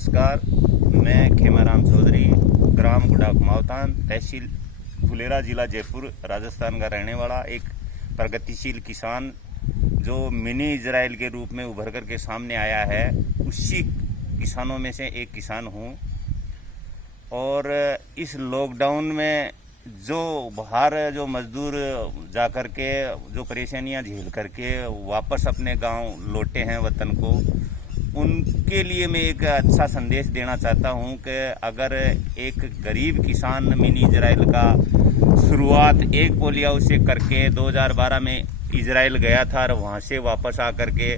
नमस्कार। मैं खेमाराम चौधरी, ग्राम गुडाक मावतान, तहसील फुलेरा, जिला जयपुर, राजस्थान का रहने वाला एक प्रगतिशील किसान जो मिनी इजराइल के रूप में उभर कर के सामने आया है, उसी किसानों में से एक किसान हूँ। और इस लॉकडाउन में जो बाहर जो मजदूर जा कर के जो परेशानियां झेल करके वापस अपने गांव लौटे हैं वतन को, उनके लिए मैं एक अच्छा संदेश देना चाहता हूं कि अगर एक गरीब किसान मिनी इजराइल का शुरुआत एक पोली हाउस से करके 2012 में इजराइल गया था और वहां से वापस आकर के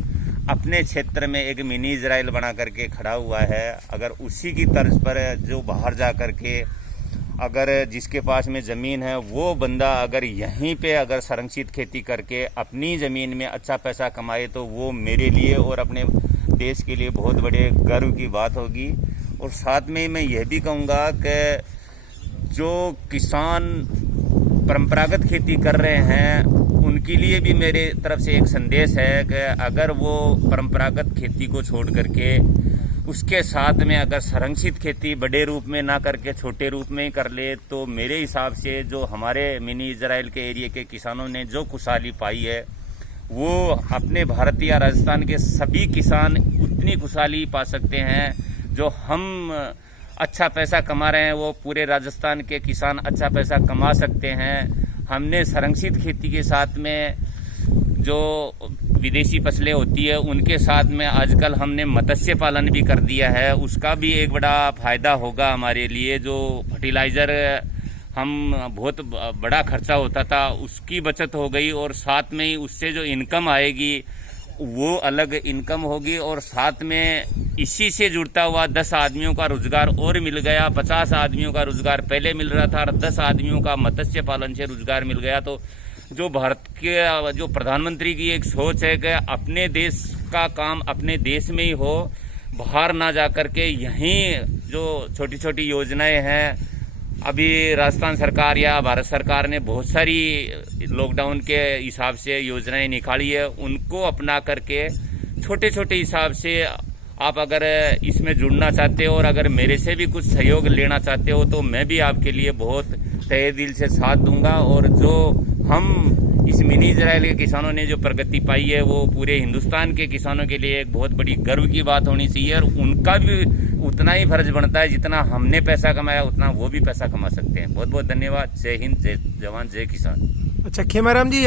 अपने क्षेत्र में एक मिनी इजराइल बना करके खड़ा हुआ है, अगर उसी की तर्ज पर जो बाहर जा कर के अगर जिसके पास में ज़मीन है वो बंदा अगर यहीं पे अगर संरक्षित खेती करके अपनी ज़मीन में अच्छा पैसा कमाए तो वो मेरे लिए और अपने देश के लिए बहुत बड़े गर्व की बात होगी। और साथ में मैं यह भी कहूँगा कि जो किसान परंपरागत खेती कर रहे हैं उनके लिए भी मेरे तरफ से एक संदेश है कि अगर वो परंपरागत खेती को छोड़ करके उसके साथ में अगर संरक्षित खेती बड़े रूप में ना करके छोटे रूप में ही कर ले तो मेरे हिसाब से जो हमारे मिनी इजराइल के एरिया के किसानों ने जो खुशहाली पाई है वो अपने भारत या राजस्थान के सभी किसान उतनी खुशहाली पा सकते हैं। जो हम अच्छा पैसा कमा रहे हैं वो पूरे राजस्थान के किसान अच्छा पैसा कमा सकते हैं। हमने संरक्षित खेती के साथ में जो विदेशी फसलें होती है उनके साथ में आजकल हमने मत्स्य पालन भी कर दिया है, उसका भी एक बड़ा फायदा होगा हमारे लिए। जो फर्टिलाइज़र हम बहुत बड़ा खर्चा होता था उसकी बचत हो गई और साथ में ही उससे जो इनकम आएगी वो अलग इनकम होगी। और साथ में इसी से जुड़ता हुआ 10 आदमियों का रोजगार और मिल गया, 50 आदमियों का रोजगार पहले मिल रहा था और 10 आदमियों का मत्स्य पालन से रोजगार मिल गया। तो जो भारत के जो प्रधानमंत्री की एक सोच है कि अपने देश का काम अपने देश में ही हो, बाहर ना जा कर के यहीं जो छोटी छोटी योजनाएं हैं अभी राजस्थान सरकार या भारत सरकार ने बहुत सारी लॉकडाउन के हिसाब से योजनाएं निकाली है, उनको अपना करके छोटे छोटे हिसाब से आप अगर इसमें जुड़ना चाहते हो और अगर मेरे से भी कुछ सहयोग लेना चाहते हो तो मैं भी आपके लिए बहुत तहे दिल से साथ दूंगा। और जो हम इस मिनी इजराइल के किसानों ने जो प्रगति पाई है वो पूरे हिंदुस्तान के किसानों के लिए एक बहुत बड़ी गर्व की बात होनी चाहिए और उनका भी उतना ही फर्ज बनता है जितना हमने पैसा कमाया उतना वो भी पैसा कमा सकते हैं। बहुत बहुत धन्यवाद। जय हिंद, जय जवान, जय किसान। अच्छा खेमाराम जी,